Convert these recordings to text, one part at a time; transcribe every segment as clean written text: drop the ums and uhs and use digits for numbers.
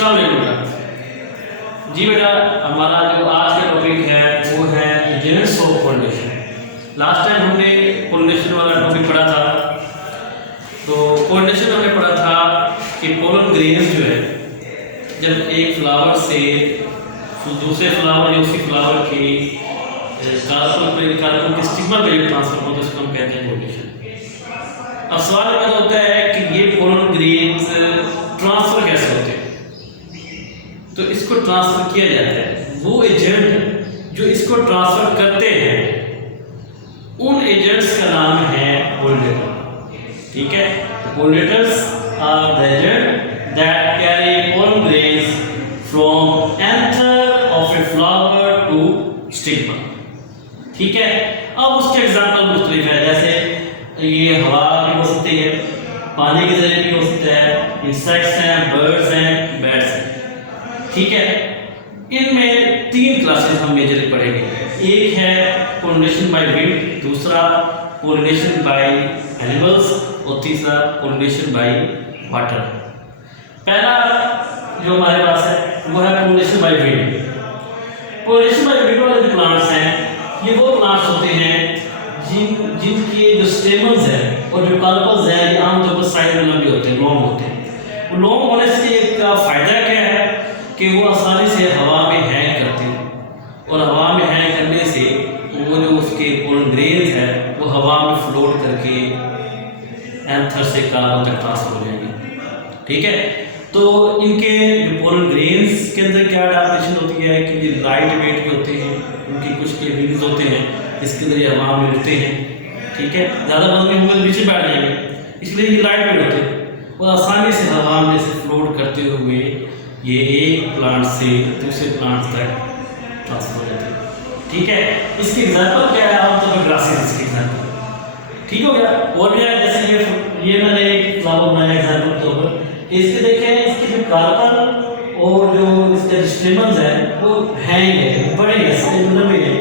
अस्सलाम वालेकुम जी बेटा, हमारा जो आज का टॉपिक है वो है agents of pollination. Last time हमने पोलिनेशन वाला टॉपिक पढ़ा था। तो पोलिनेशन हमने पढ़ा था कि पोलन ग्रेन्स जो है जब एक फ्लावर से दूसरे फ्लावर या उसी फ्लावर के कार्बन के स्टिग्मा पे ट्रांसफर होता है, उसको हम कहते हैं पोलिनेशन। अब सवाल पैदा होता है कि ये पोलन ग्रेन्स ट्रांसफर कैसे होते हैं। तो इसको ट्रांसफर किया जाता है, वो एजेंट जो इसको ट्रांसफर करते हैं उन एजेंट्स का नाम है पोलिनेटर। ठीक है, pollinators are the agent that carry pollen grains from anther of a flower to stigma. ठीक है, अब उसके एग्जांपल मुख्तलिफ है, जैसे ये हवा भी हो सकती है, पानी के जरिए भी हो सकता है, इंसेक्ट्स हैं, बर्ड्स हैं, बैट्स हैं। ठीक है, इनमें तीन क्लासेस हम मेजरली पढ़ेंगे। एक है पोलिनेशन बाय विंड, दूसरा पोलिनेशन बाय एनिमल्स और तीसरा पोलिनेशन बाय वाटर। पहला जो हमारे पास है वो है pollination by wind. Pollination by wind वाले जो प्लांट्स हैं ये वो प्लांट्स होते हैं जिनके जो स्टेमन्स हैं और जो कार्पल्स हैं ये आमतौर पर साइड में लंबे होते हैं, लॉन्ग होते हैं। लॉन्ग होने से एक फायदा क्या है कि वो आसानी से हवा में हैंग करते हैं और हवा में हैंग करने से वो जो उसके पोलन ग्रेन्स है वो हवा में फ्लोट करके एंथर से कार्बन तक ट्रांसफर हो जाएंगे। ठीक है, तो इनके जो पोलन ग्रेन्स के अंदर क्या एडाप्टेशन होती है कि ये लाइट वेट के होते हैं, उनकी कुछ के विंग्स होते हैं इसके जरिए हवा में उड़ते हैं। ठीक है, ज़्यादा वजन में होंगे नीचे बैठ जाएंगे, इसलिए ये लाइट वेट होते हैं और आसानी से हवा में से फ्लोट करते हुए ये एक प्लांट से दूसरे प्लांट तक ट्रांसफर हो जाते हैं। ठीक है, इसकी एग्जांपल क्या है, आमतौर पर ग्रासेस इसकी एग्जांपल। ठीक हो गया, और भी है, जैसे ये मैंने एक फ्लावर बनाया एग्जांपल के तौर पर। इसके देखें, इसके जो कार्बन और जो इसके स्टेमन्स हैं वो हैंग है, बड़े हैं, लंबे हैं,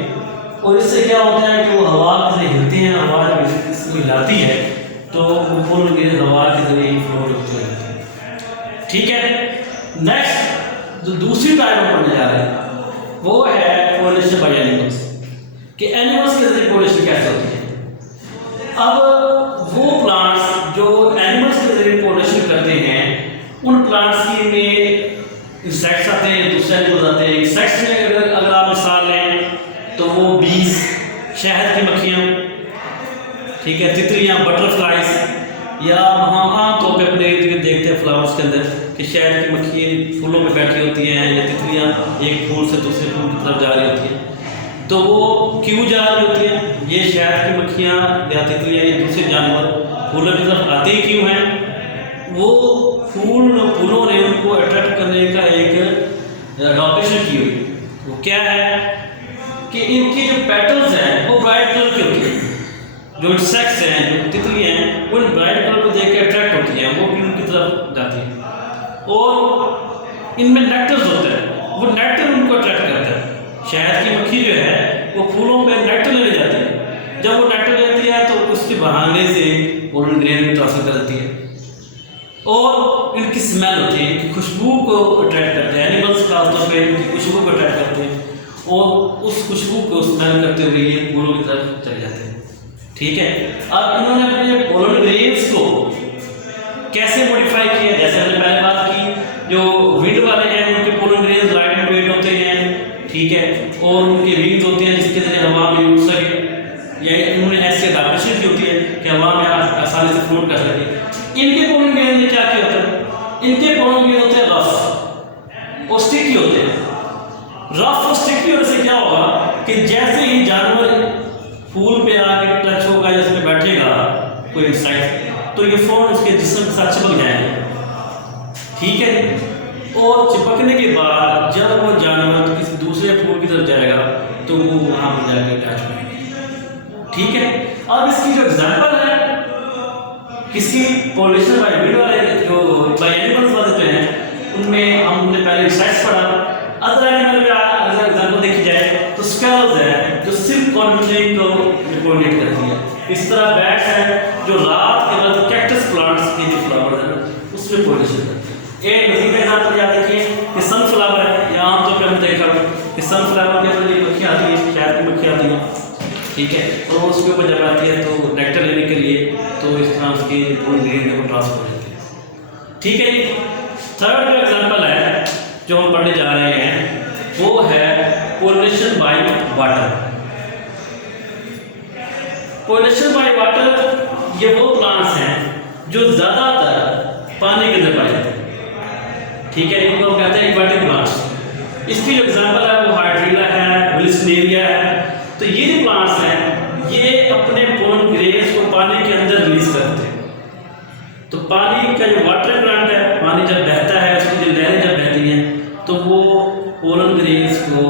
और इससे क्या होता है कि वो हवा से हिलते हैं, हवा इसको हिलाती है तो पोलन ग्रेन्स हवा के जरिए फ्लोट होते हैं। ठीक है, नेक्स्ट जो दूसरी टाइप हम पढ़ने जा रहे हैं वो है पोलिनेशन बाय एनिमल्स, कि एनिमल्स के जरिए पोलिनेशन कैसे होती है। अब वो प्लांट्स जो एनिमल्स के जरिए पोलिनेशन करते हैं उन प्लांट्स की में इंसेक्ट्स आते हैं, दूसरे एनिमल्स आते हैं। इंसेक्ट्स में अगर आप मिसाल लें तो वो बीज, शहद की मक्खियाँ, ठीक है, तितलियाँ, बटरफ्लाइज, या हम आमतौर पर अपने देखते हैं फ्लावर्स के अंदर कि शहद की मक्खी फूलों पे बैठी होती हैं या तितलियाँ एक फूल से दूसरे फूल की तरफ जा रही होती हैं। तो वो क्यों जा रही होती हैं, ये शहद की मक्खियाँ या तितलियाँ या दूसरे जानवर फूलों की तरफ आते ही क्यों हैं, वो फूलों ने उनको अट्रैक्ट करने का एक एडॉप्टेशन की हुई। वो क्या है कि इनकी जो पेटल्स हैं वो ब्राइट कलर की होती हैं, जो इंसेक्ट्स हैं, जो तितलियाँ हैं, वो ब्राइट कलर को देख के अट्रैक्ट होती हैं, वो भी उनकी तरफ जाती हैं। और इनमें नेक्टर्स होते हैं, वो नेक्टर उनको अट्रैक्ट करता है। शहद की मक्खी जो है वो फूलों पे नेक्टर लेने जाती है, जब वो नेक्टर लेती है तो उसके बहाने से पोलन ग्रेन भी ट्रांसफर कर देती है। और इनकी स्मेल होती है, इनकी खुशबू को अट्रैक्ट करते हैं, एनिमल्स खासतौर पर इनकी खुशबू को अट्रैक्ट करते हैं और उस खुशबू को स्मेल करते हुए ये फूलों की तरफ चले जाते हैं। ठीक है, अब इन्होंने अपने पोलन ग्रेन्स को कैसे मॉडिफाई किया, जैसे हमने पहले बात की, जो विंड वाले हैं उनके pollen grains light and weight होते हैं, ठीक है, और उनके विंग्स होते हैं जिसके जरिए हवा में उड़ सके, या उन्होंने ऐसे एडाप्टेशन की होती है कि हवा में आसानी से फ्लोट कर सके। इनके पोलन ग्रेन्स में क्या किया होता है, इनके पोलन ग्रेन्स होते हैं रफ और स्टिकी होते हैं। रफ और स्टिकी होने से क्या होगा कि जैसे ही जानवर फूल पे आके टच होगा या उसमें बैठेगा कोई इंसेक्ट, तो ये फौरन उसके जिस्म के साथ चिपक जाएगा। ठीक है, और चिपकने के बाद जब वो जानवर किसी दूसरे फूल की तरफ जाएगा तो वो वहाँ पर जाकर अटैच होगा। ठीक है, अब इसकी जो एग्जाम्पल है किसकी, पोलिनेशन बाय विंड वाले जो बाय एनिमल्स वाले जो हैं उनमें हमने पहले इंसेक्ट्स पढ़ा। अदर एनिमल में अगर एग्जाम्पल देखी जाए तो स्पैरोज है जो सिर्फ कॉन्टिनेंट को पोलिनेट करती है। इस तरह बैट्स हैं जो रात के वक्त कैक्टस प्लांट्स के जो फ्लावर है उसमें पोलिनेशन करते हैं। एक नज़ीर एग्जाम्पल याद रखिए, कि सनफ्लावर के अंदर ये मक्खी आती है, शहद की मक्खी आती है, ठीक है, तो उसके ऊपर जब आती है तो नेक्टर लेने के लिए तो इस तरह उसकी पूरी ग्रेन को ट्रांसफर हो जाती है, ठीक है जी। थर्ड जो एग्जाम्पल है जो हम पढ़ने जा रहे हैं वो है pollination by water. Pollination by water ये वो प्लांट्स हैं जो ज़्यादातर पानी के अंदर पाए जाते हैं, ठीक है, इनको हम कहते हैं एक्वाटिक प्लांट्स। इसकी जो एग्जाम्पल है वो हाइड्रीला है, विल्सनेरिया है। तो ये जो प्लांट्स हैं ये अपने पोलन ग्रेन्स को पानी के अंदर रिलीज करते हैं। तो पानी का जो वाटर प्लांट है, पानी जब बहता है उसकी जो लहरें जब बहती हैं तो वो पोलन ग्रेन्स को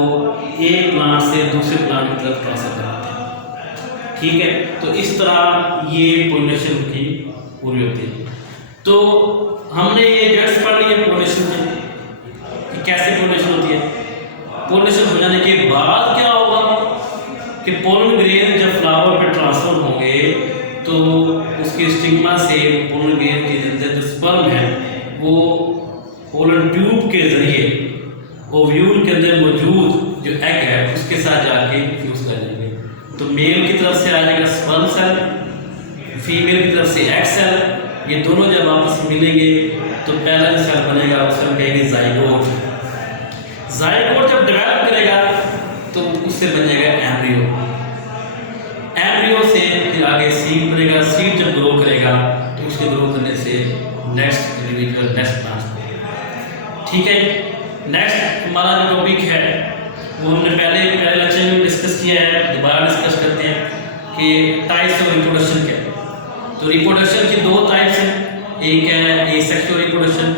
एक प्लांट से दूसरे प्लांट की तरफ ट्रांसफर कराते हैं, ठीक है। तो इस तरह ये पोलिनेशन की पूरी होती है। तो हमने ये जस्ट पढ़ लिया पोलिनेशन में कि कैसे पोलिनेशन होती है। पोलिनेशन हो जाने के बाद क्या होगा कि पोलन ग्रेन जब फ्लावर पे ट्रांसफर होंगे तो उसकी स्टिग्मा से पोलन ग्रेन के अंदर जो स्पर्म है वो पोलन ट्यूब के जरिए ओव्यूल के अंदर मौजूद जो एग है उसके साथ जाके फ्यूज कर जाएंगे। तो मेल की तरफ से आ जाएगा स्पर्म सेल, फीमेल की तरफ से एग सेल। ये दोनों जब आपस में मिलेंगे तो पहला जो सेल बनेगा उसे हम कहेंगे जाइगोट। जाइगोट जब डेवलप करेगा तो उससे बन जाएगा एम्ब्रियो। एम्ब्रियो से फिर आगे सीड बनेगा। सीड जब ग्रो करेगा तो उसके ग्रो करने से नेक्स्ट इंडिविजुअल नेक्स्ट प्लांट बनेगा, ठीक है। नेक्स्ट हमारा जो टॉपिक है वो हमने पहले लेक्चर में डिस्कस किया है, दोबारा डिस्कस करते हैं कि टाइप्स ऑफ रिप्रोडक्शन क्या है। तो रिप्रोडक्शन की दो टाइप्स हैं, एक है एसेक्सुअल रिप्रोडक्शन,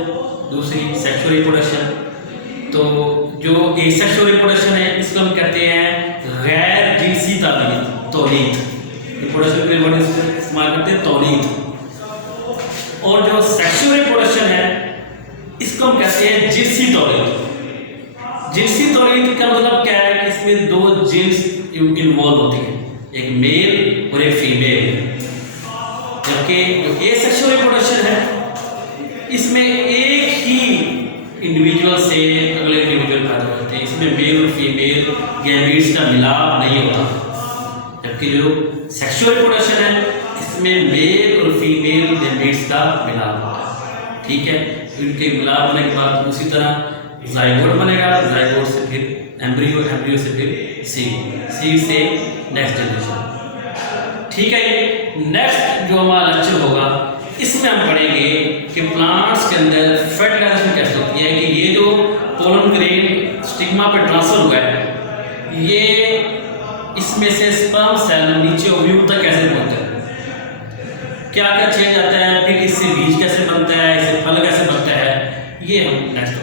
दूसरी सेक्सुअल रिप्रोडक्शन। तो जो एसेक्सुअल रिप्रोडक्शन है इसको हम कहते हैं गैर जिनसी तौलीद। रिप्रोडक्शन के लिए वर्ड इस्तेमाल करते हैं तौलीद। और जो सेक्सुअल रिप्रोडक्शन है इसको हम कहते हैं जिनसी तौलीद। जिनसी तौलीद का मतलब क्या है कि इसमें दो जीन्स इन्वॉल्व होती हैं, एक मेल और एक फीमेल। जबकि एसेक्सुअल रिप्रोडक्शन है इसमें एक ही इंडिविजुअल से अगले इंडिविजुअल पैदा होते हैं, इसमें मेल और फीमेल गैमीट्स का मिलाप नहीं होता। जबकि जो सेक्सुअल रिप्रोडक्शन है इसमें मेल और फीमेल गैमीट्स का मिलाप होता है, ठीक है। इनके मिलाप होने के बाद उसी तरह जाइगोट बनेगा, जाइगोट से फिर एम्ब्रियो, एम्ब्रियो से फिर सीड, सीड से नेक्स्ट जनरेशन, ठीक है। नेक्स्ट जो हमारा लेक्चर होगा इसमें हम पढ़ेंगे कि प्लांट्स के अंदर फर्टिलाइजेशन कैसे होती है, कि ये जो पोलन ग्रेन स्टिग्मा पे ट्रांसफर हुआ है ये इसमें से स्पर्म सेल नीचे ओव्यूल तक कैसे पहुंचता है, क्या क्या चेंज आता है, फिर इससे बीज कैसे बनता है, इससे फल कैसे बनता है, ये हम नेक्स्ट